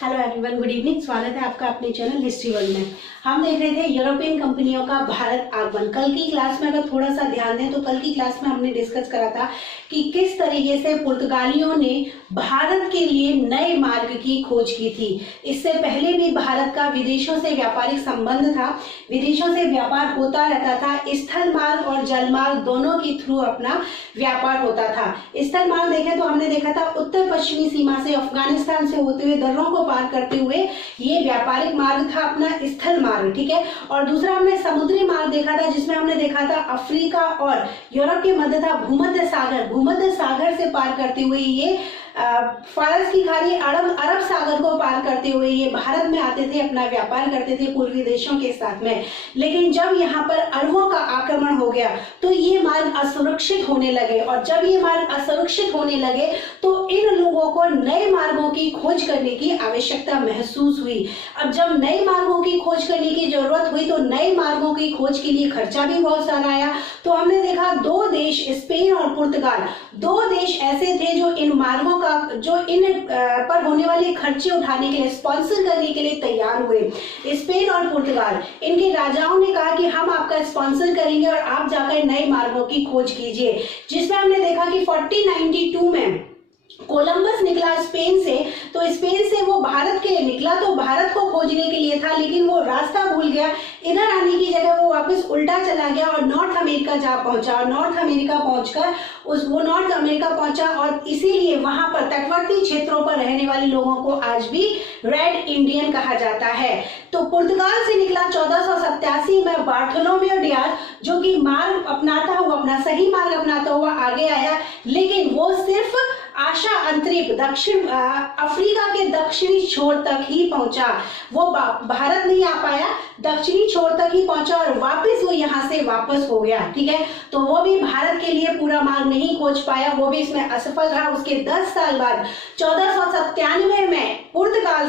Hello everyone, good evening. स्वागत है आपका अपने चैनल हिस्ट्री वर्ल्ड में। हम देख रहे थे यूरोपियन कंपनियों का भारत आगमन। कल की क्लास में अगर थोड़ा सा ध्यान दें तो कल की क्लास में हमने डिस्कस करा था कि किस तरीके से पुर्तगालियों ने भारत के लिए नए मार्ग की खोज की थी। इससे पहले भी भारत का विदेशों से व्यापारिक संबंध था, विदेशों से व्यापार होता रहता था। स्थल मार्ग और जल मार्ग दोनों के थ्रू अपना व्यापार होता था। स्थल मार्ग देखें तो हमने देखा था उत्तर पश्चिमी सीमा से अफगानिस्तान से होते हुए दर्रों को पार करते हुए ये व्यापारिक मार्ग था अपना स्थल मार्ग, ठीक है। और दूसरा हमने समुद्री मार्ग देखा था जिसमें हमने देखा था अफ्रीका और यूरोप के मध्य था भूमध्य सागर से पार करते हुए ये फारस की खाड़ी अरब सागर को पार करते हुए ये भारत में आते थे, अपना व्यापार करते थे पूर्वी देशों के साथ में। लेकिन जब यहाँ पर अरबों का आक्रमण हो गया तो ये मार्ग असुरक्षित होने लगे, और जब ये मार्ग असुरक्षित होने लगे तो इन लोगों को नए मार्गों की खोज करने की आवश्यकता महसूस हुई। अब जब नए मार्गों की खोज करने की जरूरत हुई तो नए मार्गों की खोज के लिए खर्चा भी बहुत सारा आया। तो हमने देखा दो देश, स्पेन और पुर्तगाल, दो देश ऐसे थे जो इन मार्गों का, जो इन पर होने वाले खर्चे उठाने के लिए, स्पॉन्सर करने के लिए तैयार हुए। स्पेन और पुर्तगाल, इनके राजाओं ने कहा कि हम आपका स्पॉन्सर करेंगे और आप जाकर नए मार्गों की खोज कीजिए। जिसमें हमने देखा कि 1492 में कोलंबस निकला स्पेन से, तो स्पेन से वो भारत के लिए निकला, तो भारत को खोजने के लिए था, लेकिन वो रास्ता भूल गया। इधर आने की जगह वो वापस उल्टा चला गया और नॉर्थ अमेरिका जा पहुंचा, और नॉर्थ अमेरिका पहुंचकर वो नॉर्थ अमेरिका पहुंचा, और इसीलिए वहां पर तटवर्ती क्षेत्रों पर रहने वाले लोगों को आज भी रेड इंडियन कहा जाता है। तो पुर्तगाल से निकला 1487 में बार्थोलोमेओ डियाज, जो कि मार्ग अपनाता हुआ, अपना सही मार्ग अपनाता हुआ आगे आया, लेकिन वो सिर्फ आशा अंतरिप दक्षिण अफ्रीका के दक्षिणी छोर तक ही पहुंचा। वो भारत नहीं आ पाया, दक्षिणी छोर तक ही पहुंचा और वापस वो यहाँ से वापस हो गया, ठीक है। तो वो भी भारत के लिए पूरा मार्ग नहीं खोज पाया, वो भी इसमें असफल रहा। उसके 10 साल बाद 1497 में पुर्तगाल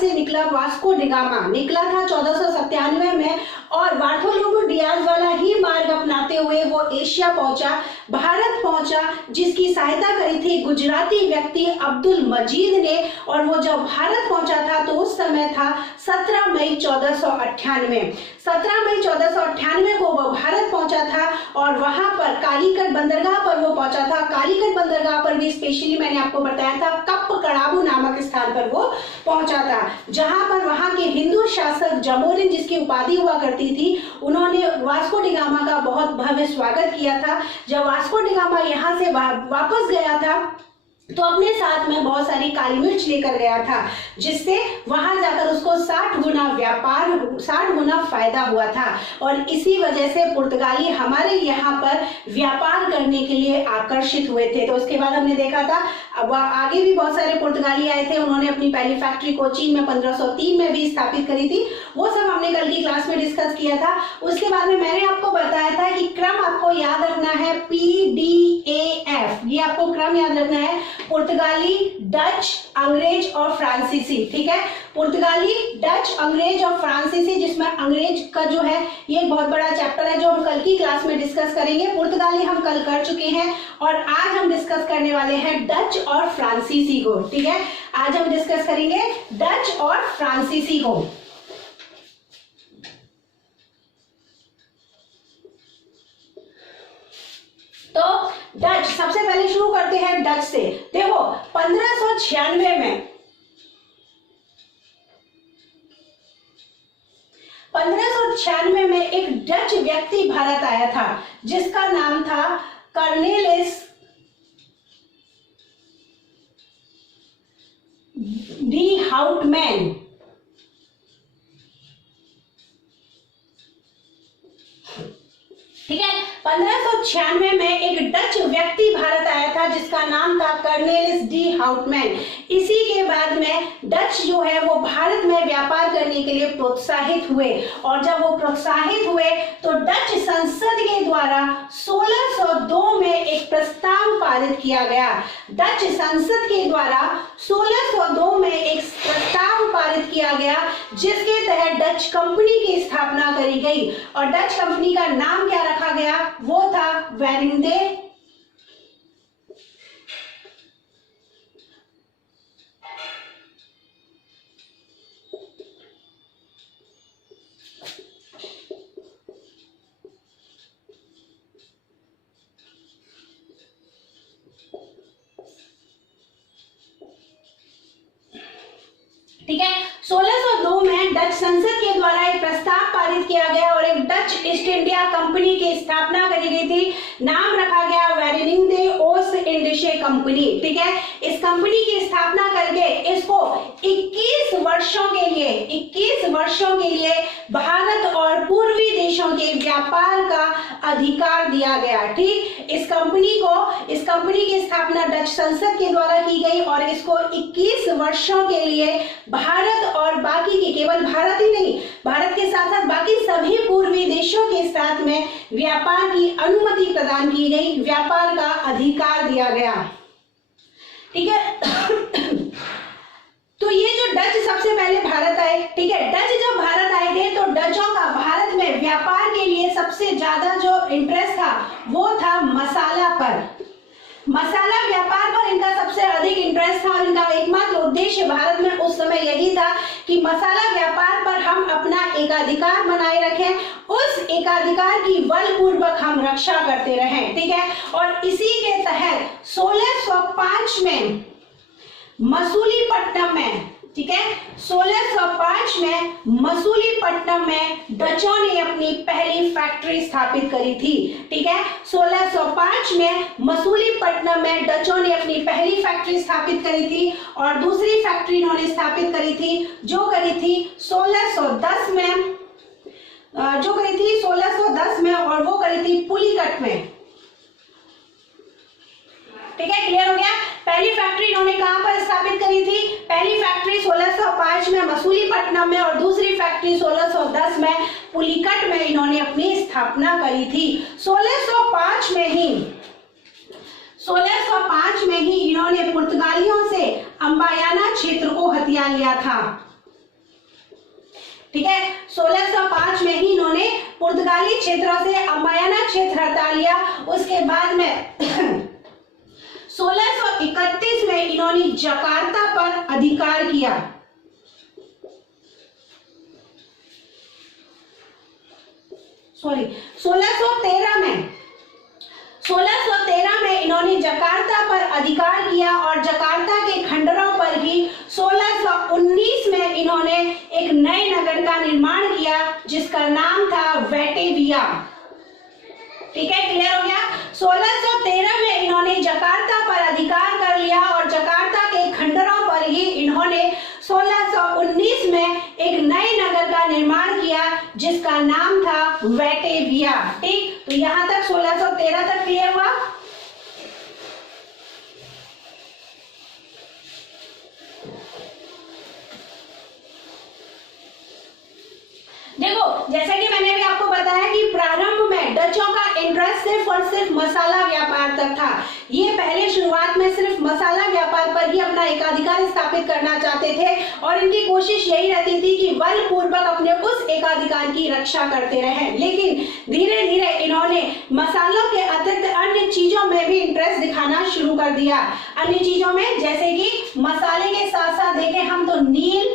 से निकला वास्को डिगामा, निकला था 1497 में, और बार्थोलोमेओ डियाज वाला ही मार्ग अपनाते हुए वो एशिया पहुंचा, भारत पहुंचा, जिसकी सहायता करी थी गुजराती व्यक्ति अब्दुल मजीद ने। और वो जब भारत पहुंचा था तो उस समय था 17 मई 1498। 17 मई 1498 को वो भारत पहुंचा था और वहां पर कालीकट बंदरगाह पर वो पहुंचा था। कालीकट बंदरगाह पर भी स्पेशली मैंने आपको बताया था कप कड़ाबू नामक स्थान पर वो पहुंचा था, जहां पर वहां के हिंदू शासक जमोरिन, जिसकी उपाधि हुआ करती थी, उन्होंने वास्को डिगामा का बहुत भव्य स्वागत किया था। जब वास्को डिगामा यहाँ से वापस गया था तो अपने साथ में बहुत सारी काली मिर्च लेकर गया था, जिससे वहां जाकर उसको 60 गुना फायदा हुआ था। और इसी वजह से पुर्तगाली हमारे यहाँ पर व्यापार करने के लिए आकर्षित हुए थे। तो उसके बाद हमने देखा था अब आगे भी बहुत सारे पुर्तगाली आए थे, उन्होंने अपनी पहली फैक्ट्री कोचीन में 1503 में भी स्थापित करी थी। वो सब हमने कल की क्लास में डिस्कस किया था। उसके बाद में मैंने आपको बताया था कि क्रम आपको याद रखना है PDAF, ये आपको क्रम याद रखना है, पुर्तगाली, डच, अंग्रेज और फ्रांसीसी, ठीक है। पुर्तगाली, डच, अंग्रेज और फ्रांसीसी, जिसमें अंग्रेज का जो है ये एक बहुत बड़ा चैप्टर है जो हम कल की क्लास में डिस्कस करेंगे। पुर्तगाली हम कल कर चुके हैं और आज हम डिस्कस करने वाले हैं डच और फ्रांसीसी को, ठीक है। आज हम डिस्कस करेंगे डच और फ्रांसीसी को। तो डच, सबसे पहले शुरू करते हैं डच से। देखो 1596 में एक डच व्यक्ति भारत आया था जिसका नाम था कर्नेलिस डी हाउटमैन। ठीक है, 1596 में एक डच व्यक्ति भारत आया था जिसका नाम था कर्नेलिस डी हाउटमैन। इसी के बाद में डच जो है वो भारत में व्यापार करने के लिए प्रोत्साहित हुए, और जब वो प्रोत्साहित हुए तो डच संसद के द्वारा 1602 में एक प्रस्ताव पारित किया गया। डच संसद के द्वारा 1602 में एक प्रस्ताव पारित किया गया जिसके तहत डच कंपनी की स्थापना करी गई, और डच कंपनी का नाम क्या रखा गया, वो था वेरिंडे ठीक है। 1602 में डच संसद के द्वारा एक प्रस्ताव पारित किया गया और एक डच ईस्ट इंडिया कंपनी की स्थापना करी गई थी। नाम रखा गया वेरेनिंगे ओस्ट इंडिशे कंपनी। ठीक है, इस कंपनी की स्थापना करके इसको 21 वर्षों के लिए भारत और पूर्वी देशों के व्यापार का अधिकार दिया गया। ठीक, इस कंपनी की स्थापना डच संसद के द्वारा की गई और इसको 21 वर्षों के लिए भारत और बाकी के, केवल भारत ही नहीं, भारत के साथ साथ बाकी सभी पूर्वी देशों के साथ में व्यापार की अनुमति प्रदान की गई, व्यापार का अधिकार दिया गया। ठीक है। तो ये जो डच सबसे पहले भारत आए, ठीक है, डच जब भारत आए थे तो डचों का भारत में व्यापार के लिए सबसे ज्यादा जो इंटरेस्ट था वो था मसाला पर। मसाला व्यापार पर इनका सबसे अधिक इंटरेस्ट था और इनका एकमात्र उद्देश्य भारत में उस समय यही था कि मसाला व्यापार पर हम अपना एकाधिकार बनाए रखें, उस एकाधिकार की बलपूर्वक हम रक्षा करते रहें। ठीक है, और इसी के तहत 1605 में मसूलीपट्टनम में, ठीक है, 1605 में मसूलीपट्टनम में डचों ने अपनी पहली फैक्ट्री स्थापित करी थी। ठीक है, 1605 में मसूलीपट्टनम में डचों ने अपनी पहली फैक्ट्री स्थापित करी थी और दूसरी फैक्ट्री इन्होंने स्थापित करी थी जो करी थी 1610 में, और वो करी थी पुलिकट में। ठीक है, क्लियर हो गया। पहली फैक्ट्री इन्होंने कहां पर स्थापित करी थी? पहली फैक्ट्री 1605 में मसूलीपट्टनम में और दूसरी फैक्ट्री 1610 में पुलिकट में इन्होंने अपनी स्थापना करी थी। 1605 में ही इन्होंने पुर्तगालियों से अंबायाना क्षेत्र को हथिया लिया था। ठीक है, 1605 में ही इन्होंने पुर्तगाली क्षेत्रों से अंबायाना क्षेत्र हटा लिया। उसके बाद में 1631 में इन्होंने जकार्ता पर अधिकार किया। सॉरी, 1613 में इन्होंने जकार्ता पर अधिकार किया और जकार्ता के खंडरों पर ही 1619 में इन्होंने एक नए नगर का निर्माण किया जिसका नाम था वेटेविया। ठीक है, क्लियर हो गया। 1613 में इन्होंने जकार्ता पर अधिकार कर लिया और जकार्ता के खंडरों पर ही इन्होंने 1619 में एक नए नगर का निर्माण किया जिसका नाम था वेटेविया। ठीक, तो यहां तक 1613 तक क्लियर हुआ। देखो, जैसा कि मैंने अभी आपको बताया कि प्रारंभ में डचों का इंटरेस्ट सिर्फ और सिर्फ मसाला व्यापार तक था। ये पहले शुरुआत में सिर्फ मसाला व्यापार पर ही अपना एकाधिकार स्थापित करना चाहते थे और इनकी कोशिश यही रहती थी कि बलपूर्वक अपने उस एकाधिकार की रक्षा करते रहें। लेकिन धीरे धीरे इन्होंने मसालों के अतिरिक्त अन्य चीजों में भी इंटरेस्ट दिखाना शुरू कर दिया। अन्य चीजों में जैसे कि मसाले के साथ साथ देखें हम तो नील,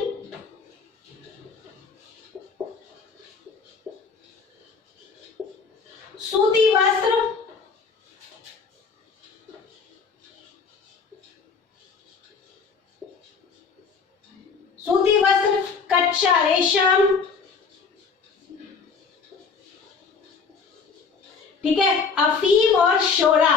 सूती वस्त्र, कच्चा रेशम, ठीक है, अफीम और शोरा,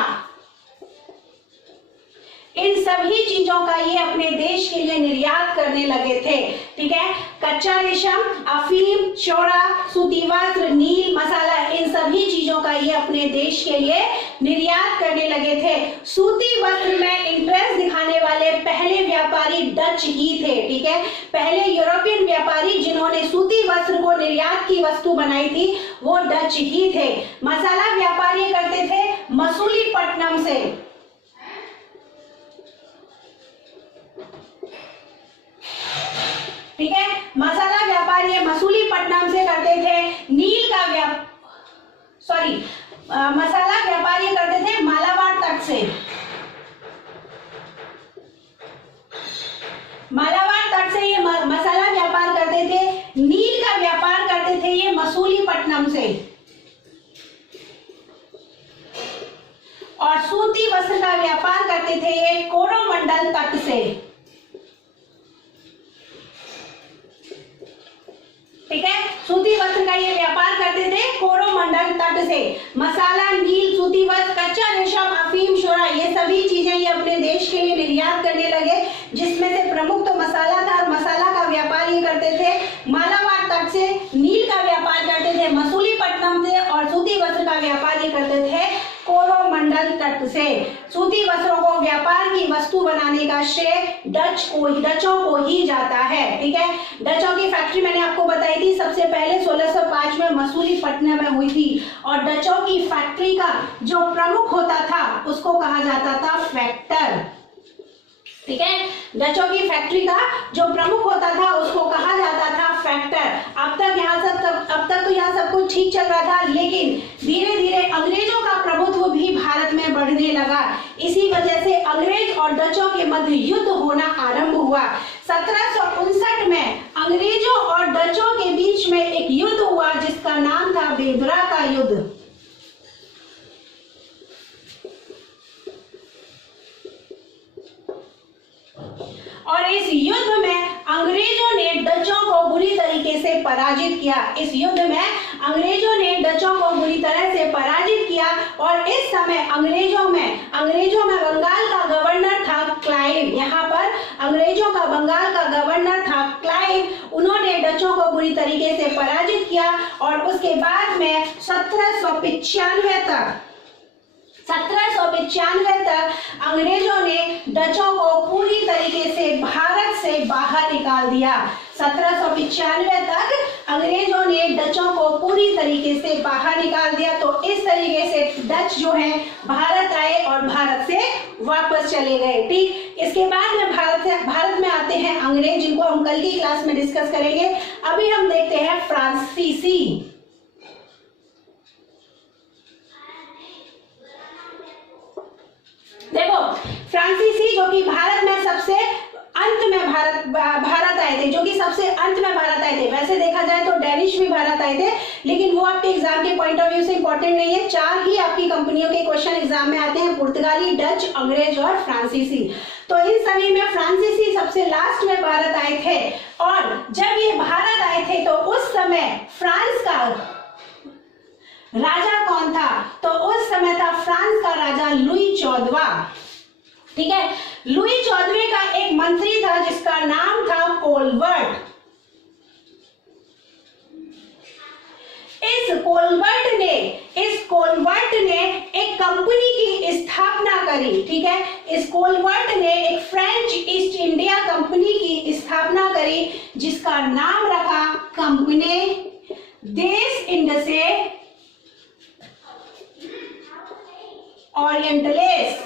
इन सभी चीजों का ये अपने देश के लिए निर्यात करने लगे थे। ठीक है, कच्चा रेशम, अफीम, शोरा, सूती वस्त्र, नील, मसाला, इन सभी चीजों का ये अपने देश के लिए निर्यात करने लगे थे। सूती वस्त्र में इंटरेस्ट दिखाने वाले पहले व्यापारी डच ही थे। ठीक है, पहले यूरोपियन व्यापारी जिन्होंने सूती वस्त्र को निर्यात की वस्तु बनाई थी वो डच ही थे। मसाला व्यापार ये करते थे मसूलीपट्टनम से। ठीक है, मसाला व्यापार ये मसूलीपट्टनम से करते थे। नील का मसाला व्यापार ये करते थे मालाबार तट से। मालाबार तट से ये मसाला व्यापार करते थे। नील का व्यापार करते थे ये मसूलीपट्टनम से और सूती वस्त्र का व्यापार करते थे ये कोरोमंडल तट से। मसाला, नील, सूती वस्त्र, कच्चा रेशम, अफीम, शोरा, ये सभी चीजें ये अपने देश के लिए निर्यात करने लगे, जिसमें से प्रमुख तो मसाला था और मसाला का व्यापार ये करते थे मालाबार तट से, नील का व्यापार करते थे मसूलीपट्टनम से, और सूती वस्त्र का व्यापार ये करते थे कोरोमंडल तट से। सूती वस्त्रों को व्यापार की वस्तु बनाने का श्रेय डचों को ही जाता है। ठीक है, डचों की फैक्ट्री मैंने आपको बताई थी, सबसे पहले 1605 में मसूलीपट्टनम में हुई थी, और डचों की फैक्ट्री का जो प्रमुख होता था उसको कहा जाता था फैक्टर। ठीक है, डचों की फैक्ट्री का जो प्रमुख होता था उसको कहा जाता था फैक्टर। अब तक तो यहाँ सब कुछ ठीक चल रहा था, लेकिन धीरे धीरे अंग्रेजों का प्रभुत्व भी भारत में बढ़ने लगा। इसी वजह से अंग्रेज और डचों के मध्य युद्ध होना आरंभ हुआ। 1759 में अंग्रेजों और डचों के बीच में एक युद्ध हुआ जिसका नाम था बेदरा का युद्ध। और इस युद्ध में अंग्रेजों ने डचों को बुरी तरीके से पराजित किया। इस युद्ध में अंग्रेजों ने डचों को बुरी तरह से पराजित किया, और इस समय अंग्रेजों में बंगाल का गवर्नर था क्लाइव। यहाँ पर अंग्रेजों का बंगाल का गवर्नर था क्लाइव। उन्होंने डचों को बुरी तरीके से पराजित किया, और उसके बाद में 1795 तक अंग्रेजों ने डचों को पूरी तरीके से भारत से बाहर निकाल दिया। 1795 तक अंग्रेजों ने डचों को पूरी तरीके से बाहर निकाल दिया। तो इस तरीके से डच जो है भारत आए और भारत से वापस चले गए। ठीक, इसके बाद में भारत में आते हैं अंग्रेज, जिनको हम कल की क्लास में डिस्कस करेंगे। अभी हम देखते हैं फ्रांसीसी। देखो, फ्रांसीसी जो कि भारत में सबसे अंत में भारत आए थे, जो कि सबसे अंत में भारत आए थे। वैसे देखा जाए तो डेनिश भी भारत आए थे, लेकिन वो आपके एग्जाम के पॉइंट ऑफ व्यू से इंपॉर्टेंट नहीं है। 4 ही आपकी कंपनियों के क्वेश्चन एग्जाम में आते हैं, पुर्तगाली, डच, अंग्रेज और फ्रांसीसी। तो इन सभी में फ्रांसीसी सबसे लास्ट में भारत आए थे। और जब ये भारत आए थे तो उस समय फ्रांस का राजा कौन था? तो उस समय था फ्रांस का राजा लुई 14वां। ठीक है, लुई 14वें का एक मंत्री था जिसका नाम था कोलबर्ट। इस कोलबर्ट ने एक कंपनी की स्थापना करी। ठीक है, इस कोलबर्ट ने एक फ्रेंच ईस्ट इंडिया कंपनी की स्थापना करी, जिसका नाम रखा कंपनी देश इंडसे ओरिएंटलेस।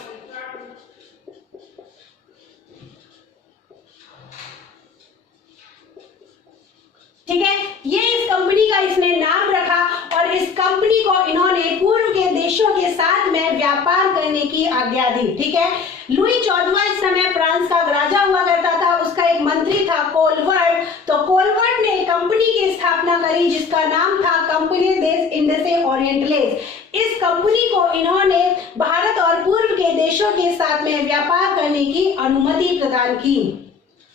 ठीक है, ये इस कंपनी का इसने नाम रखा, और इस कंपनी को इन्होंने पूर्व के देशों के साथ में व्यापार करने की आज्ञा दी। ठीक है, लुई 14वां इस समय फ्रांस का राजा हुआ करता था, उसका एक मंत्री था कोलबर्ट। तो कोलबर्ट ने एक कंपनी की स्थापना करी जिसका नाम था कंपनी देश इंडसे ओरिएंटलेस। इस कंपनी को इन्होंने भारत और पूर्व के देशों के साथ में व्यापार करने की अनुमति प्रदान की।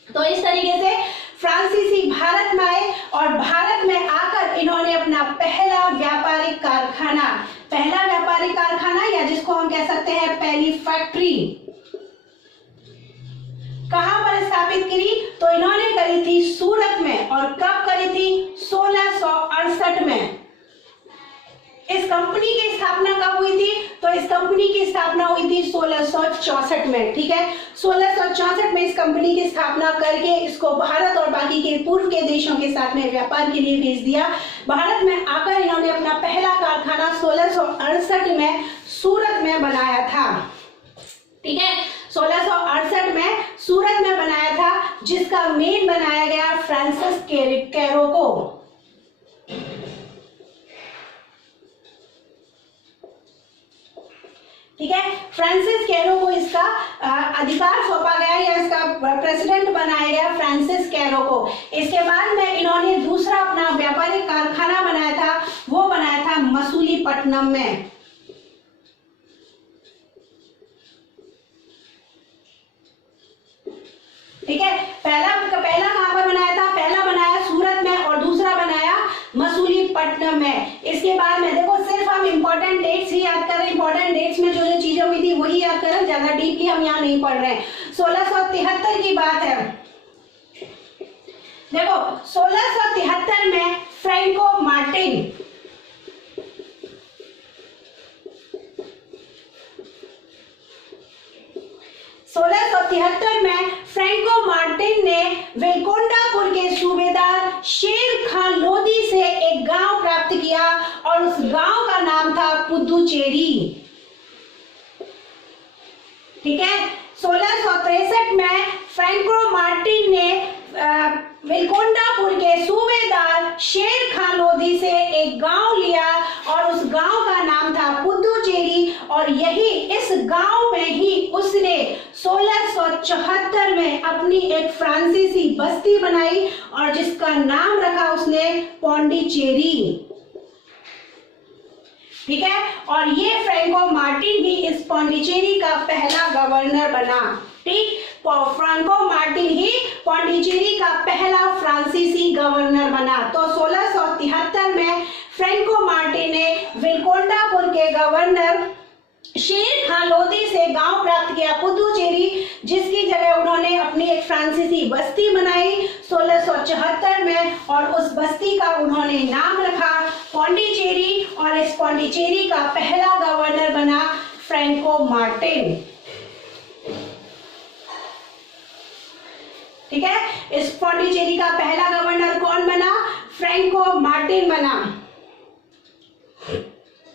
तो इस तरीके से फ्रांसीसी भारत में आए, और भारत में आकर इन्होंने अपना पहला व्यापारिक कारखाना या जिसको हम कह सकते हैं पहली फैक्ट्री कहां पर स्थापित करी? तो इन्होंने करी थी सूरत में। और कब करी थी? 1668 में। इस कंपनी की स्थापना कब हुई थी? तो इस कंपनी की स्थापना हुई थी 1664 में। ठीक है, 1664 में इस कंपनी की स्थापना करके इसको भारत और बाकी के पूर्व के देशों के साथ में व्यापार के लिए भेज दिया। भारत में आकर इन्होंने अपना पहला कारखाना 1668 में सूरत में बनाया था। ठीक है, 1668 में सूरत में बनाया था, जिसका मेन बनाया गया फ्रांसिस कैरो को। ठीक है, फ्रांसिस कैरो को इसका अधिकार सौंपा गया या इसका प्रेसिडेंट बनाया गया फ्रांसिस कैरो को। इसके बाद में इन्होंने दूसरा अपना व्यापारिक कारखाना बनाया था, वो बनाया था मसूलीपट्टनम में। ठीक है, पहला कहां पर बनाया था? पहला बनाया सूरत में और दूसरा बनाया मसूलीपट्टनम में। इसके बाद में देखो, सिर्फ हम हम इंपॉर्टेंट डेट्स ही याद कर रहे हैं, इंपॉर्टेंट डेट्स में जो जो चीजें हुई थी वही याद कर रहे हैं, ज्यादा डीपली हम यहाँ नहीं पढ़ रहे हैं। 1673 की बात है, देखो 1673 में फ्रैंको मार्टिन, में फ्रैंको मार्टिन ने वेलकोंडापुर के सूबेदार शेर खान लोधी से एक गांव प्राप्त किया और उस गांव का नाम था पुदुचेरी। ठीक है, 1663 में फ्रैंको मार्टिन ने वेलकोंडापुर के सूबेदार शेर खान लोधी से एक गांव लिया और उस गांव का नाम था पुदुचेरी, और यही इस गांव में ही उसने 1674 में अपनी एक फ्रांसीसी बस्ती बनाई और जिसका नाम रखा उसने पौंडीचेरी। ठीक है, और ये फ्रैंको मार्टिन भी इस पौंडीचेरी का पहला गवर्नर बना। ठीक, फ्रैंको मार्टिन ही पौंडीचेरी का पहला फ्रांसीसी गवर्नर बना। तो 1673 में फ्रैंको मार्टिन ने वेलकोंडापुर के गवर्नर शेर खान लोधी से गांव प्राप्त किया पुदुचेरी, जिसकी जगह उन्होंने अपनी एक फ्रांसीसी बस्ती बनाई 1674 में, और उस बस्ती का उन्होंने नाम रखा पौंडीचेरी, और इस पौंडीचेरी का पहला गवर्नर बना फ्रैंको मार्टिन। ठीक है, इस पौंडीचेरी का पहला गवर्नर कौन बना? फ्रैंको मार्टिन बना।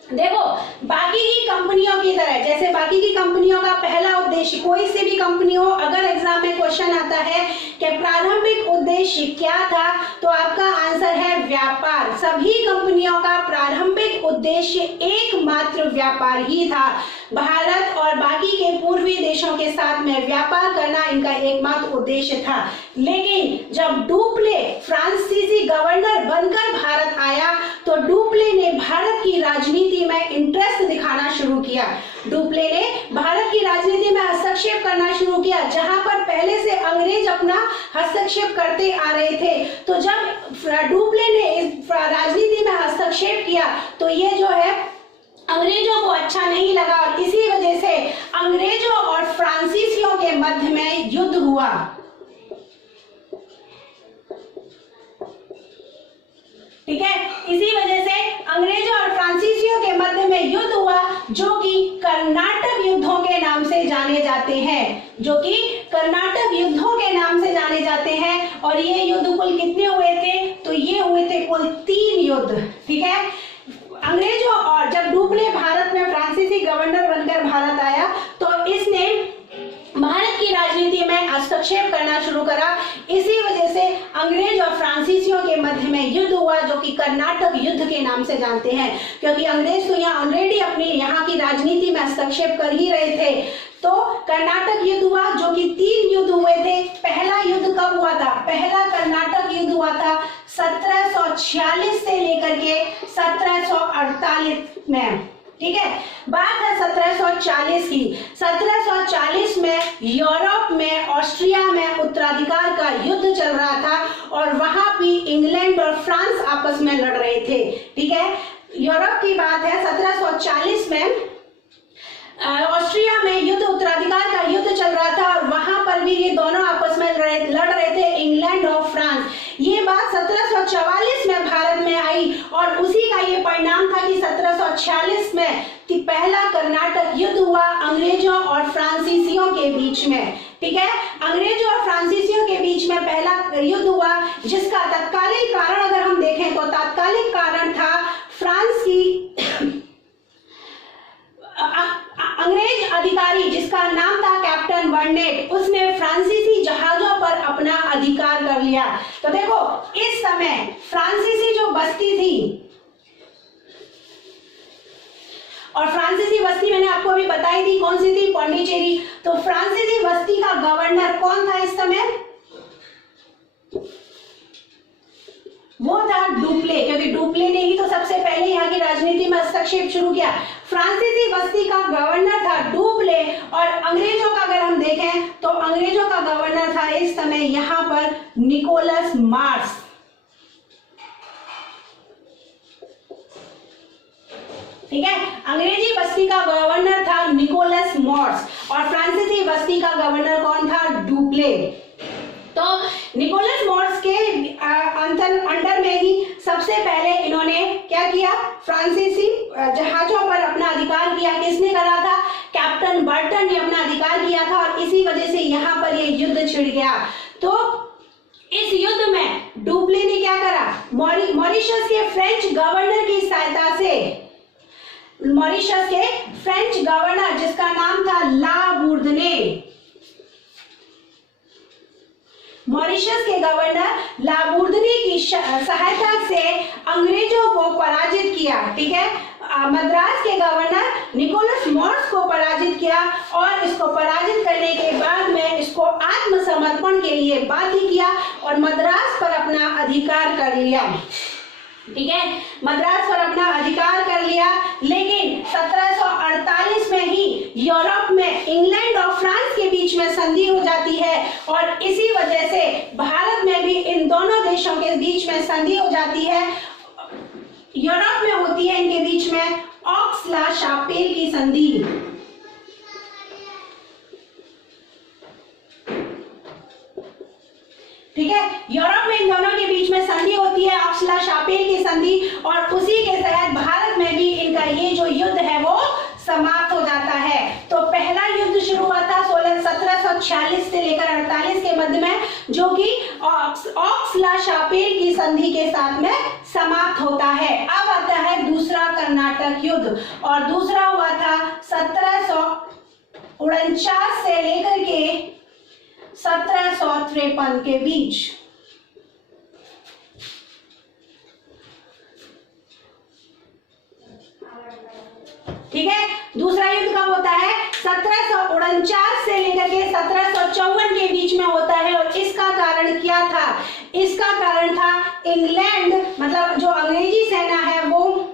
देखो, बाकी की कंपनियों की तरह, जैसे बाकी की कंपनियों का पहला उद्देश्य, कोई सी भी कंपनी हो, अगर एग्जाम में क्वेश्चन आता है कि प्रारंभिक उद्देश्य क्या था, तो आपका आंसर है व्यापार। सभी कंपनियों का प्रारंभिक उद्देश्य एकमात्र व्यापार ही था। भारत और बाकी के पूर्वी देशों के साथ में व्यापार करना इनका एकमात्र उद्देश्य था। लेकिन जब डुप्ले फ्रांसीसी गवर्नर बनकर भारत आया, तो डुप्ले ने भारत की राजनीति में इंटरेस्ट दिखाना शुरू किया। डुप्ले ने भारत की राजनीति में हस्तक्षेप करना शुरू किया, जहां पर पहले से अंग्रेज अपना हस्तक्षेप करते आ रहे थे। तो जब डुप्ले ने इस राजनीति में हस्तक्षेप किया, तो ये जो है अंग्रेजों को अच्छा नहीं लगा, और इसी वजह से अंग्रेजों और फ्रांसीसियों के मध्य में युद्ध हुआ। ठीक है, इसी वजह से अंग्रेजों और फ्रांसीसियों के मध्य में युद्ध हुआ, जो कि कर्नाटक युद्धों के नाम से जाने जाते हैं, जो कि कर्नाटक युद्धों के नाम से जाने जाते हैं। और ये युद्ध कुल कितने हुए थे? तो ये हुए थे कुल 3 युद्ध। ठीक है, अंग्रेजों और जब डुप्ले भारत में फ्रांसीसी गवर्नर बनकर भारत आया, तो इसने भारत की राजनीति में हस्तक्षेप करना शुरू करा। इसी वजह से अंग्रेज और फ्रांसीसियों के मध्य में युद्ध हुआ, जो कि कर्नाटक युद्ध के नाम से जानते हैं, क्योंकि अंग्रेज तो यहाँ ऑलरेडी अपनी यहाँ की राजनीति में हस्तक्षेप कर ही रहे थे। तो कर्नाटक युद्ध हुआ, जो कि 3 युद्ध हुए थे। पहला युद्ध कब हुआ था? पहला कर्नाटक युद्ध हुआ था 1746 से लेकर के 1748 में। ठीक है, बात है 1740 की। 1740 में यूरोप में, ऑस्ट्रिया में उत्तराधिकार का युद्ध चल रहा था, और वहां भी इंग्लैंड और फ्रांस आपस में लड़ रहे थे। ठीक है, यूरोप की बात है, 1740 में ऑस्ट्रिया में युद्ध, उत्तराधिकार का युद्ध चल रहा था, और वहां पर भी ये दोनों आपस में लड़ रहे थे, इंग्लैंड और फ्रांस। ये बात 1744 में भारत में आई, और उसी का ये परिणाम था कि 1746 में पहला कर्नाटक युद्ध हुआ अंग्रेजों और फ्रांसीसियों के बीच में। ठीक है, अंग्रेजों और फ्रांसीसियों के बीच में पहला युद्ध हुआ, जिसका तत्कालिक कारण अगर हम देखें तो तात्कालिक कारण था फ्रांस की अंग्रेज अधिकारी, जिसका नाम था कैप्टन बर्नेट, उसने फ्रांसीसी जहाजों पर अपना अधिकार कर लिया। तो देखो, इस समय फ्रांसीसी जो बस्ती थी, और फ्रांसीसी बस्ती मैंने आपको अभी बताई थी कौन सी थी? पौंडीचेरी। तो फ्रांसीसी बस्ती का गवर्नर कौन था इस समय? वो था डुप्ले, क्योंकि डुप्ले ने ही तो सबसे पहले यहाँ की राजनीति में हस्तक्षेप शुरू किया। फ्रांसीसी बस्ती का गवर्नर था डुप्ले, और अंग्रेजों का अगर हम देखें तो अंग्रेजों का गवर्नर था इस समय यहाँ पर निकोलस मार्श। ठीक है। अंग्रेजी बस्ती का गवर्नर था निकोलस मॉर्स और फ्रांसीसी बस्ती का गवर्नर कौन था? डुप्ले। तो निकोलस मॉर्स के अंडर में ही सबसे पहले इन्होंने क्या किया? फ्रांसीसी जहाजों पर अपना अधिकार किया। किसने करा था? कैप्टन बर्टन ने अपना अधिकार किया था और इसी वजह से यहाँ पर ये युद्ध छिड़ गया। तो इस युद्ध में डुप्ले ने क्या करा? मॉरिशस के फ्रेंच गवर्नर की सहायता से, मॉरिशस के फ्रेंच गवर्नर जिसका नाम था ला बुर्दने, मॉरिशस के गवर्नर ला बुर्दने की सहायता से अंग्रेजों को पराजित किया। ठीक है। मद्रास के गवर्नर निकोलस मॉर्स को पराजित किया और इसको पराजित करने के बाद में इसको आत्मसमर्पण के लिए बाध्य किया और मद्रास पर अपना अधिकार कर लिया। ठीक है। मद्रास पर अपना अधिकार कर लिया। लेकिन 1748 में ही यूरोप में इंग्लैंड और फ्रांस के बीच में संधि हो जाती है और इसी वजह से भारत में भी इन दोनों देशों के बीच में संधि हो जाती है। यूरोप में होती है इनके बीच में ऑक्स-ला-शापेल की संधि। ठीक है। यूरोप में इन दोनों के बीच में संधि होती है, ऑक्स-ला-शापेल की संधि, और उसी के तहत भारत में भी इनका ये जो युद्ध है वो समाप्त हो जाता है। तो पहला युद्ध शुरू हुआ था 1746 से लेकर 48 के मध्य में, जो कि ऑक्स-ला-शापेल की संधि के साथ में समाप्त होता है। अब आता है दूसरा कर्नाटक युद्ध और दूसरा हुआ था 1749 से लेकर के 1753 के बीच। ठीक है। दूसरा युद्ध कब होता है? 1749 से लेकर के 1754 के बीच में होता है और इसका कारण क्या था? इसका कारण था इंग्लैंड, मतलब जो अंग्रेजी सेना है वो,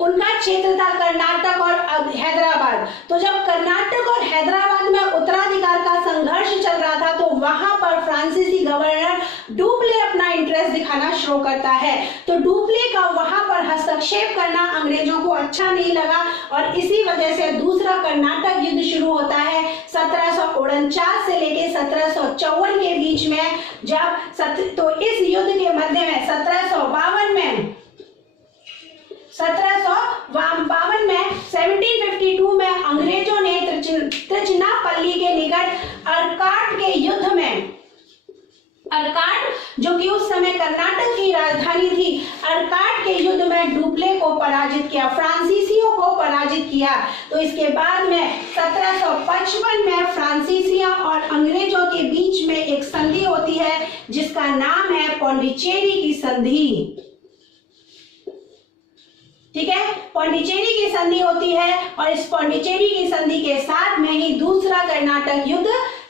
उनका क्षेत्र था कर्नाटक और हैदराबाद। तो जब कर्नाटक और हैदराबाद में उत्तराधिकार का संघर्ष चल रहा था तो वहां पर फ्रांसीसी गवर्नर डुप्ले अपना इंटरेस्ट दिखाना शुरू करता है। तो डुप्ले का वहां पर हस्तक्षेप करना अंग्रेजों को अच्छा नहीं लगा और इसी वजह से दूसरा कर्नाटक युद्ध शुरू होता है 1749 से लेकर 1754 के बीच में। तो इस युद्ध के मध्य में 1752 में 1752 में अंग्रेजों ने त्रिचनापल्ली के निकट अर्काट के युद्ध में, अर्काट जो कि उस समय कर्नाटक की राजधानी थी, अर्काट के युद्ध में डुप्ले को पराजित किया, फ्रांसीसियों को पराजित किया। तो इसके बाद में 1755 में फ्रांसीसियों और अंग्रेजों के बीच में एक संधि होती है जिसका नाम है पौंडीचेरी की संधि। ठीक है। पौंडीचेरी की संधि होती है और इस पौंडीचेरी की संधि के साथ में ही दूसरा कर्नाटक युद्ध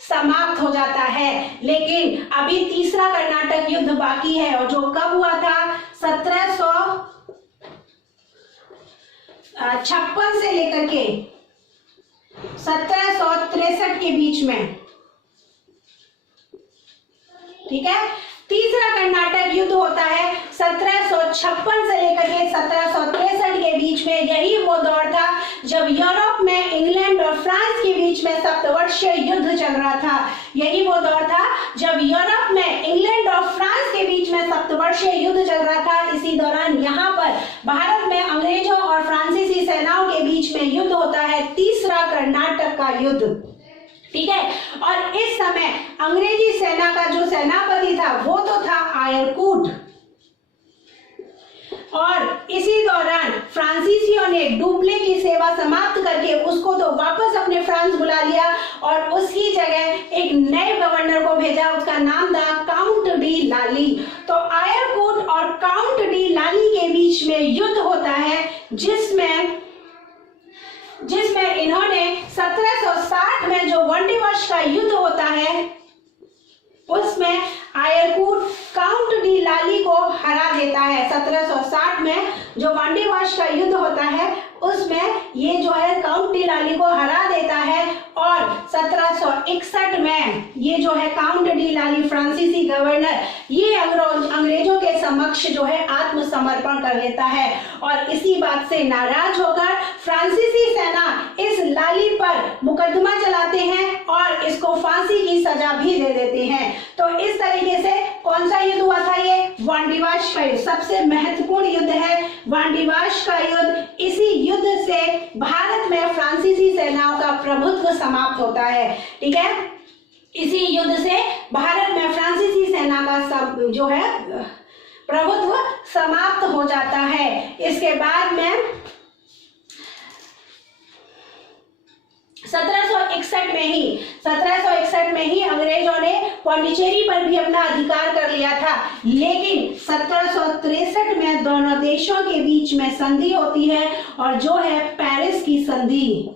समाप्त हो जाता है। लेकिन अभी तीसरा कर्नाटक युद्ध बाकी है और जो कब हुआ था? 1756 से लेकर के 1763 के बीच में। ठीक है। तीसरा कर्नाटक युद्ध होता है 1756 से लेकर के 1763 के बीच में। यही वो दौर था जब यूरोप में इंग्लैंड और फ्रांस के बीच में सप्तवर्षीय युद्ध चल रहा था। यही वो दौर था जब यूरोप में इंग्लैंड और फ्रांस के बीच में सप्तवर्षीय युद्ध चल रहा था। इसी दौरान यहाँ पर भारत में अंग्रेजों और फ्रांसीसी सेनाओं के बीच में युद्ध होता है, तीसरा कर्नाटक का युद्ध। ठीक है। और इस समय अंग्रेजी सेना का जो सेनापति था वो तो था आयरकूट, और इसी दौरान फ्रांसीसियों ने डुप्ले की सेवा समाप्त करके उसको तो वापस अपने फ्रांस बुला लिया और उसकी जगह एक नए गवर्नर को भेजा, उसका नाम था काउंट डी लाली। तो आयरकूट और काउंट डी लाली के बीच में युद्ध होता है जिसमें इन्होंने 1760 में जो वनडे का युद्ध होता है उसमें आयरकूट काउंट डी लाली को हरा देता है। 1760 में जो वनडे का युद्ध होता है उसमें ये जो है काउंट डी लाली को हरा देता है और 1761 1761 में ये जो है काउंट डी लाली फ्रांसीसी गवर्नर ये अंग्रेजों के समक्ष जो है आत्मसमर्पण कर लेता है और इसी बात से नाराज होकर फ्रांसीसी सेना इस लाली पर मुकदमा चलाते हैं और इसको फांसी की सजा भी दे देते हैं। तो इस तरीके से कौन सा युद्ध हुआ था? ये वांडीवाश का युद्ध, सबसे महत्वपूर्ण युद्ध है वांडीवाश का युद्ध। इसी युद्ध से भारत में फ्रांसीसी सेनाओं का प्रभुत्व समाप्त होता है। ठीक है, इसी युद्ध से भारत में फ्रांसीसी सेना का सब जो है प्रभुत्व समाप्त हो जाता है। इसके बाद में 1761 में ही अंग्रेजों ने पौंडीचेरी पर भी अपना अधिकार कर लिया था, लेकिन 1763 में दोनों देशों के बीच में संधि होती है और जो है पेरिस की संधि।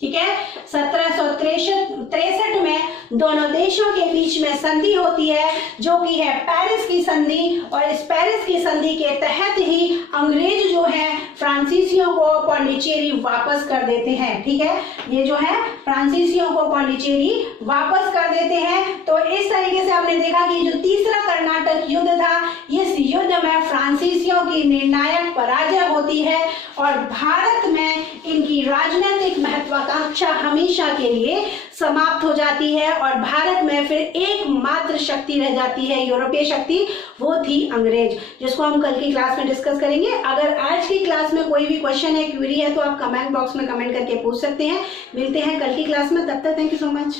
ठीक है, 1763 में दोनों देशों के बीच में संधि होती है जो कि है पेरिस की संधि और इस पेरिस की संधि के तहत ही अंग्रेज जो है फ्रांसीसियों को पौंडीचेरी वापस कर देते हैं। ठीक है, ये जो है फ्रांसीसियों को पौंडीचेरी वापस कर देते हैं। तो इस तरीके से आपने देखा कि जो तीसरा कर्नाटक युद्ध था, इस युद्ध में फ्रांसीसियों की निर्णायक पराजय होती है और भारत में इनकी राजनीतिक महत्वाकांक्षा हमेशा के लिए समाप्त हो जाती है और भारत में फिर एकमात्र शक्ति रह जाती है यूरोपीय शक्ति, वो थी अंग्रेज, जिसको हम कल की क्लास में डिस्कस करेंगे। अगर आज की क्लास में कोई भी क्वेश्चन है, क्वेरी है तो आप कमेंट बॉक्स में कमेंट करके पूछ सकते हैं। मिलते हैं कल की क्लास में, तब तक थैंक यू सो मच।